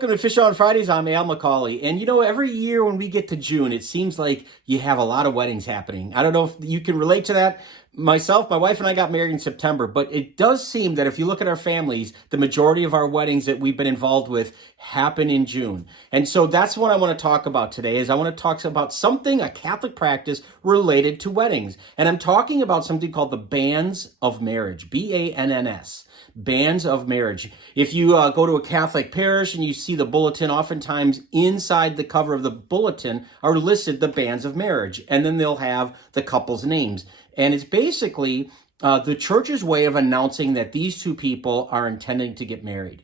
welcome to Fish on Fridays. I'm Al McCauley. And every year when we get to June, it seems like you have a lot of weddings happening. I don't know if you can relate to that. My wife and I got married in September, but it does seem that if you look at our families, the majority of our weddings that we've been involved with happen in June. And so that's what I want to talk about today. Is I want to talk about something, a Catholic practice related to weddings. And I'm talking about something called the banns of marriage, BANNS. Banns of marriage. If you go to a Catholic parish and you see the bulletin, oftentimes inside the cover of the bulletin are listed the banns of marriage, and then they'll have the couple's names. And it's basically the church's way of announcing that these two people are intending to get married.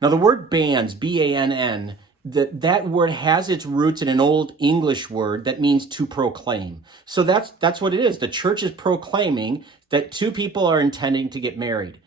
Now, the word banns, B-A-N-N, that word has its roots in an old English word that means to proclaim. So that's what it is. The church is proclaiming that two people are intending to get married.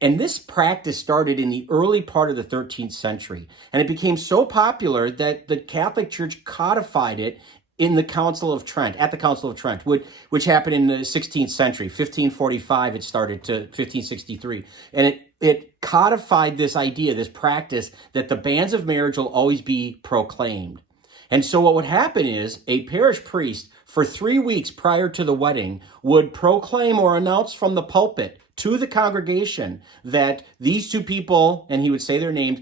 And this practice started in the early part of the 13th century. And it became so popular that the Catholic Church codified it in the Council of Trent, at the Council of Trent, which happened in the 16th century. 1545 it started to 1563. And it codified this idea, this practice, that the banns of marriage will always be proclaimed. And so what would happen is a parish priest for 3 weeks prior to the wedding would proclaim or announce from the pulpit to the congregation that these two people, and he would say their names,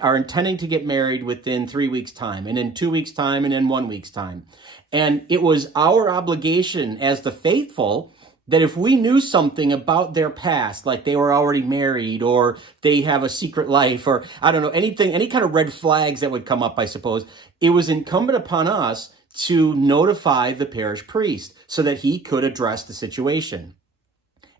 are intending to get married within 3 weeks' time, and in 2 weeks' time, and in 1 week's time. And it was our obligation as the faithful that if we knew something about their past, like they were already married or they have a secret life or I don't know, anything, any kind of red flags that would come up, I suppose, it was incumbent upon us to notify the parish priest so that he could address the situation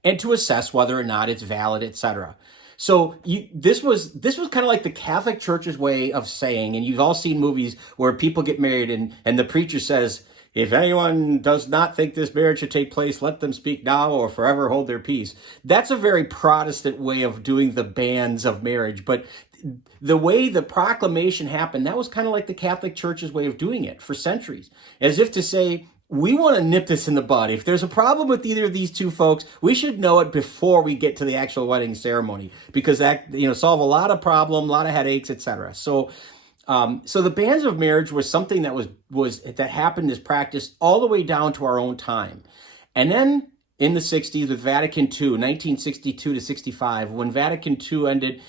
and to assess whether or not it's valid, etc. So this was kind of like the Catholic Church's way of saying, and you've all seen movies where people get married and the preacher says, if anyone does not think this marriage should take place, let them speak now or forever hold their peace. That's a very Protestant way of doing the banns of marriage. But the way the proclamation happened, that was kind of like the Catholic Church's way of doing it for centuries, as if to say, we want to nip this in the bud. If there's a problem with either of these two folks, we should know it before we get to the actual wedding ceremony, because that, solve a lot of problem, a lot of headaches, etc. So the banns of marriage was something that happened as practice all the way down to our own time. And then in the 60s with Vatican II, 1962 to 65, when Vatican II ended,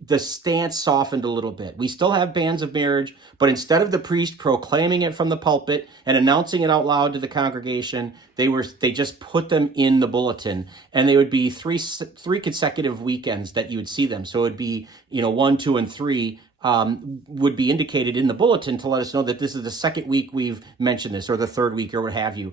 the stance softened a little bit. We still have banns of marriage, but instead of the priest proclaiming it from the pulpit and announcing it out loud to the congregation, they just put them in the bulletin, and they would be three consecutive weekends that you would see them. So it would be 1, 2, and 3 would be indicated in the bulletin to let us know that this is the second week we've mentioned this, or the third week, or what have you.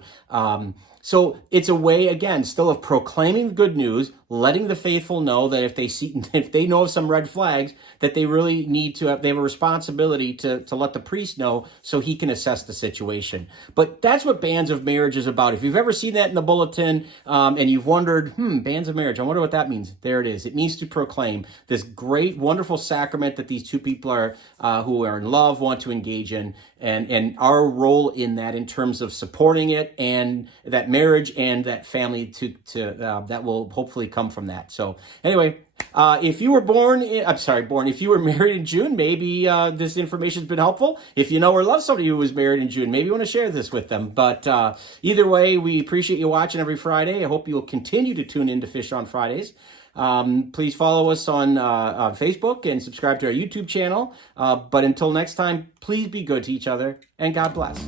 So it's a way, again, still of proclaiming good news, letting the faithful know that if they know of some red flags, that they really need to they have a responsibility to let the priest know so he can assess the situation. But that's what banns of marriage is about. If you've ever seen that in the bulletin and you've wondered, banns of marriage, I wonder what that means. There it is. It means to proclaim this great, wonderful sacrament that these two people who are in love want to engage in, and our role in that in terms of supporting it, and that marriage and that family that will hopefully come from that. So anyway, if you were if you were married in June, maybe this information's been helpful. If you know or love somebody who was married in June, maybe you want to share this with them. But either way, we appreciate you watching every Friday. I hope you'll continue to tune in to Fish on Fridays. Please follow us on Facebook and subscribe to our YouTube channel. But until next time, please be good to each other, and God bless.